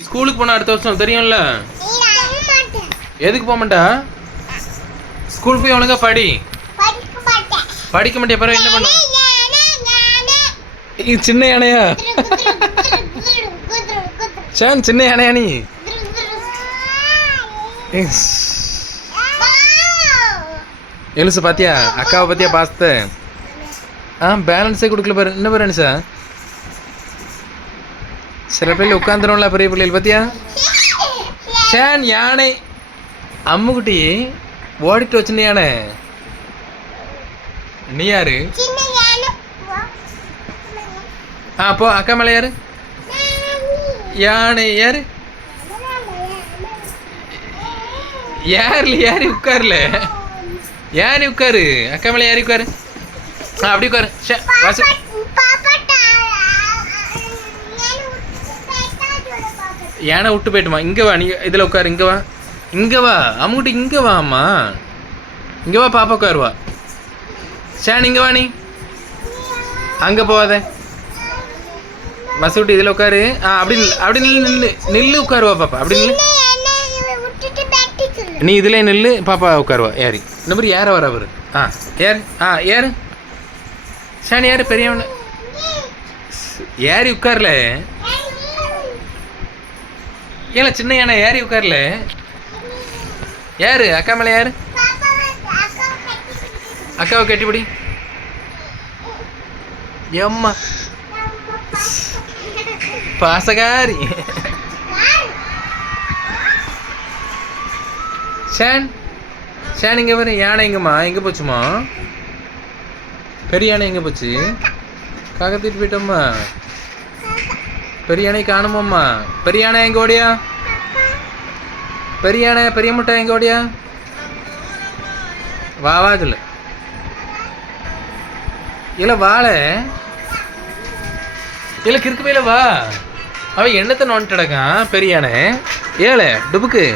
ஸ்கூலுக்கு போன அடுத்த வருஷம் தெரியும்ல? எதுக்கு போக மாட்டா ஸ்கூல் போய் ஒழுங்கா படி. படிக்க மாட்டே பிறகு என்ன பண்ண சின்ன யானையா? சேன் சின்ன யானையா நீ? எலுசு பாத்தியா? அக்காவை பாத்தியா பாஸ்த ஆ பேலன்ஸே கொடுக்கல பாரு. என்ன பாரு அனிஷா? சில பிள்ளைகள் உட்காந்துரும்ல பெரிய பிள்ளைகள் பாத்தியா? சேன் யானை. அம்முக்குட்டி ஓடிட்டு வச்சுன யானை. நீ யாரு? ஆ போ அக்கா மேலே யாரு யானை யாரு யாருல யாரு உட்காருல. யாரு உட்காரு. அக்கா மேலே யாரு உட்காரு. ஆ அப்படி உட்காரு. ஷே, வாசு. யானை விட்டு போயிட்டுமா? இங்கே வா நீ இதுல உட்காரு இங்கே வா. இங்க வா அம்முட்டி இங்க வா அம்மா இங்க வா பாப்பா உட்காருவா ஷான் இங்க வா நீ. அங்க போவாத மசூட்டி இதுல உட்காரு. ஆ அப்படி அப்படி நில்லு நில்லு. நில்லு உட்காருவா பாப்பா. அப்படி நில்லு. நீ இதுல நில்லு பாப்பா உட்காருவா ஏறி. இந்த மாதிரி ஏற வர அவரு. ஆ ஏறு ஆ ஏறு. ஷான் ஏறு பெரியவன். ஏறி உட்கார்ல. ஏல சின்ன யானை ஏறி உட்கார்ல. யாரு? அக்கா மேலே யாரு? அக்காவை கட்டிப்பிடி. எம்மா. பாசகாரி. சேன் சேன் இங்கே பாரு. யானை எங்கம்மா? எங்கே போச்சுமா பெரிய யானை எங்கே போச்சு? காக்கத்திட்டு போயிட்டோம்மா. பெரியானை காணுமாம்மா. பெரியானை எங்க ஓடியா? பெரியானை பெரிய முட்டை எங்க ஓடியா? வா வா சொல்லு. இல்ல வாழ இல்ல கிறுக்கு போயில வா. அவன் என்னத்தை நோண்டிட்டு கிடக்கான் பெரிய ஏழை டுபுக்கு.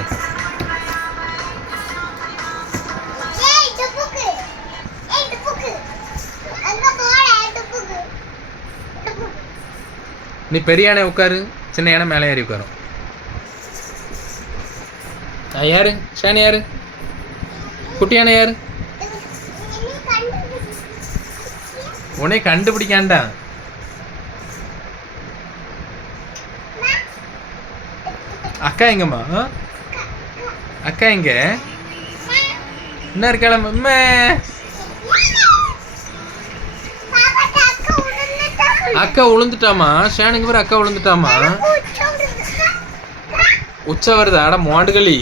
நீ பெரிய யானை உட்காரு சின்ன யானை மேலே ஏறி உட்காரும். யாரு? ஷான் யாரு? குட்டி யானை யாரு? உன்னை கண்டுபிடிக்காண்டா? அக்கா எங்கம்மா? அக்கா எங்க? என்ன இருக்காளம்மா அக்கா உளுந்துட்டாமா? ஷானுக்கு பேர் அக்கா உளுந்துட்டாமா? உச்ச வருது அட மாண்டுகளி